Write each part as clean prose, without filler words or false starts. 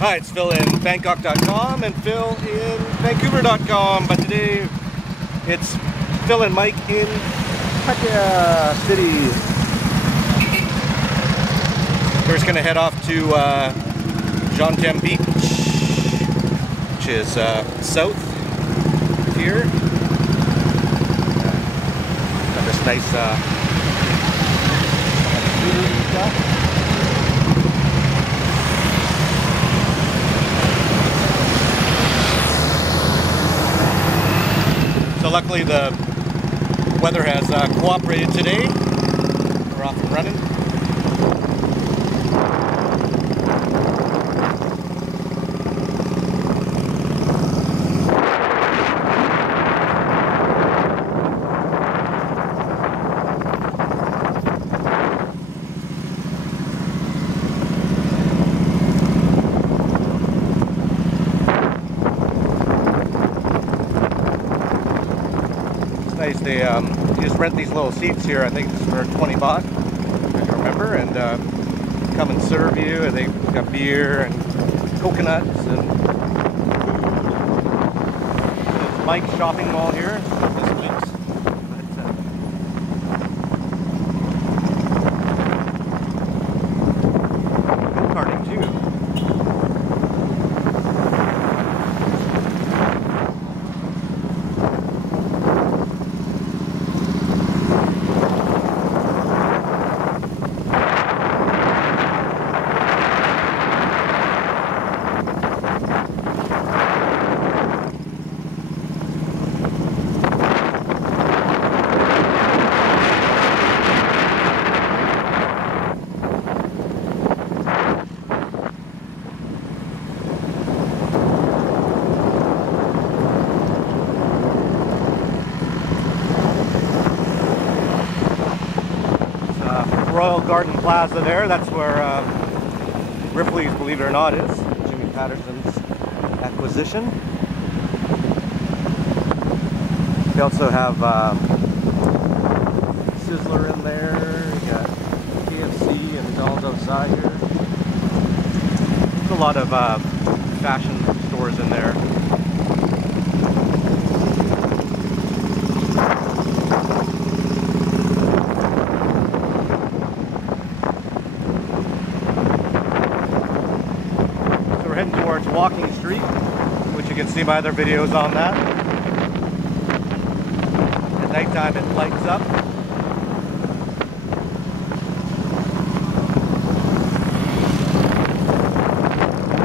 Hi, it's Phil in Bangkok.com and Phil in Vancouver.com, but today it's Phil and Mike in Pattaya City. We're just going to head off to Jontiem Beach, which is south here. Got this nice stuff. So luckily the weather has cooperated today. We're off and running. Nice. They you just rent these little seats here. I think it's for 20 baht, if I can remember, and come and serve you. And they've got beer and coconuts and food. Mike's shopping mall here. This week's. Go-karting too. Royal Garden Plaza there, that's where Ripley's, believe it or not, is. Jimmy Patterson's acquisition. We also have Sizzler in there, we got KFC and McDonald's outside here. There's a lot of fashion stores in there. Heading towards Walking Street, which you can see by other videos on that. At nighttime it lights up.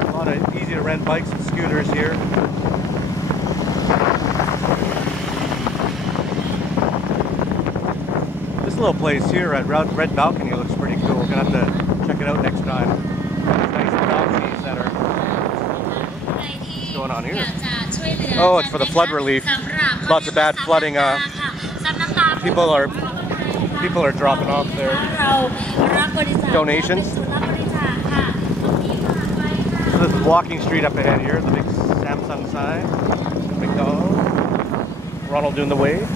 A lot of easy to rent bikes and scooters here. This little place here at Red Balcony looks pretty cool. We're going to have to check it out next time. Nice balconies that are going on here. Oh, it's for the flood relief. Lots of bad flooding. People are dropping off their donations. So this is Walking Street up ahead here. The big Samsung sign. McDonald's. Ronald doing the wave.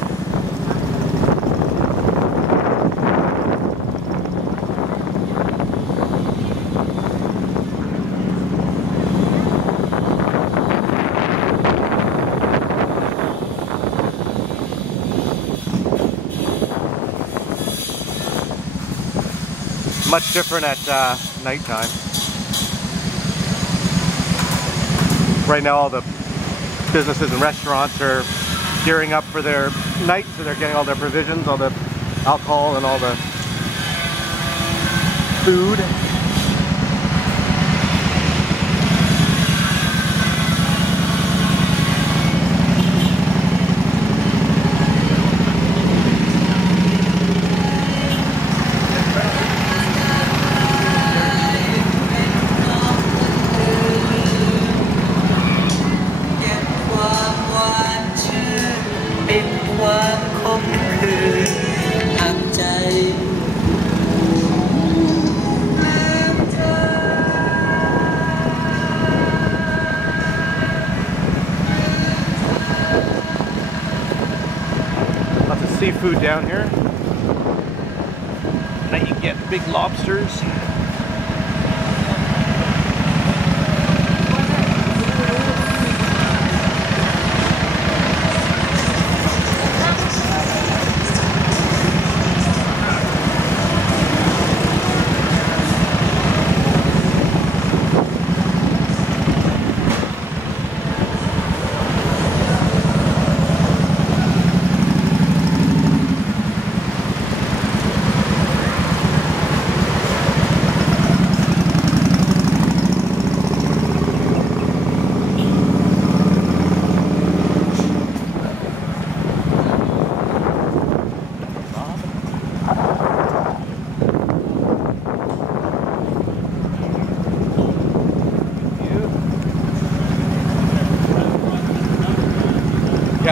Much different at nighttime. Right now all the businesses and restaurants are gearing up for their night, so they're getting all their provisions, all the alcohol and all the food. Seafood down here. Now you get big lobsters.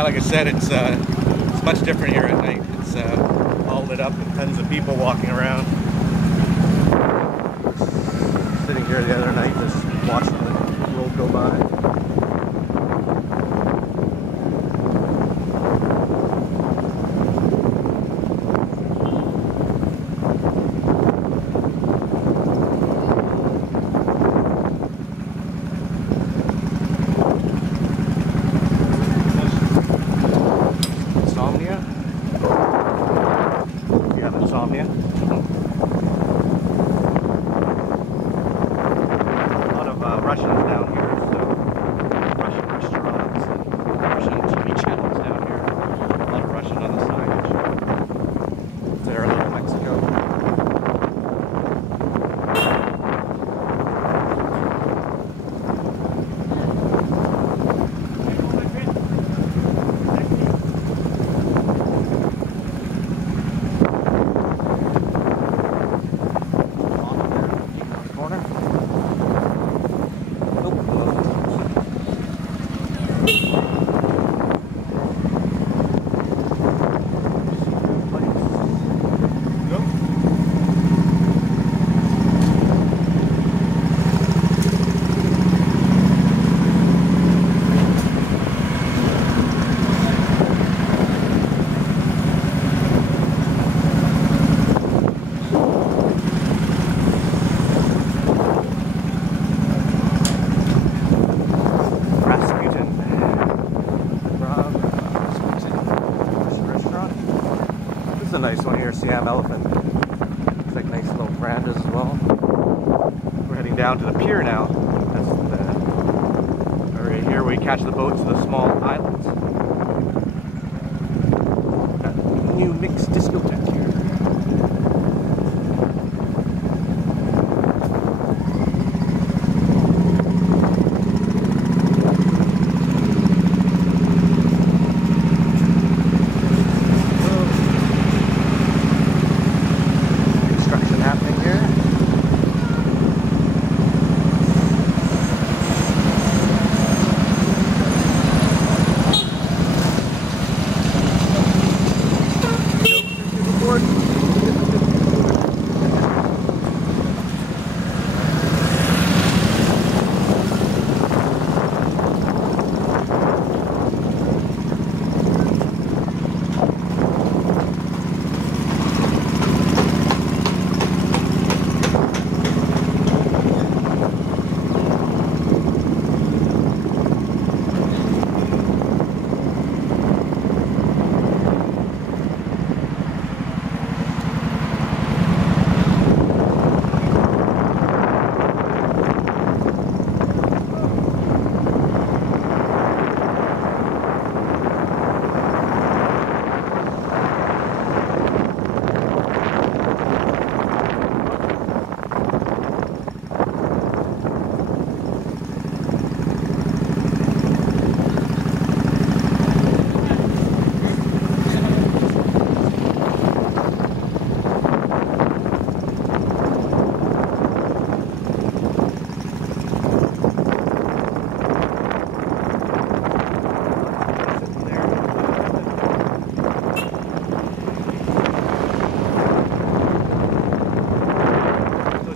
like I said, it's much different here at night. It's all lit up and tons of people walking around. Sitting here the other night just watching the world go by. Siam elephant. Looks like nice little verandas as well. We're heading down to the pier now. That's the area here where we catch the boats to the small islands. Got a new mixed discotheque here.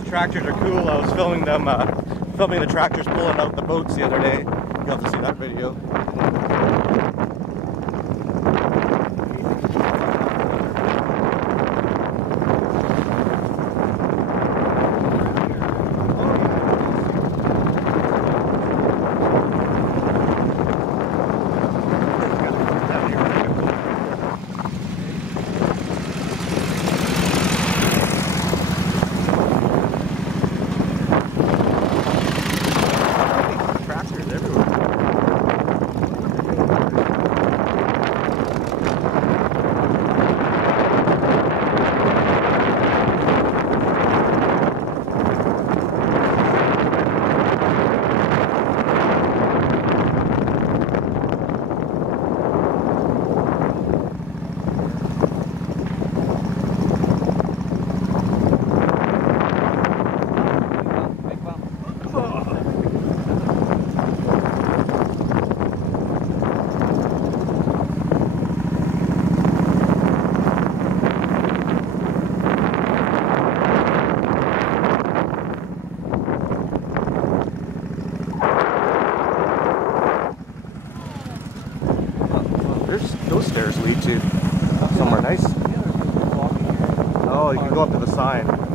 Tractors are cool. I was filming them, filming the tractors pulling out the boats the other day. You'll have to see that video. those stairs lead to? Somewhere nice. Oh, you can go up to the sign.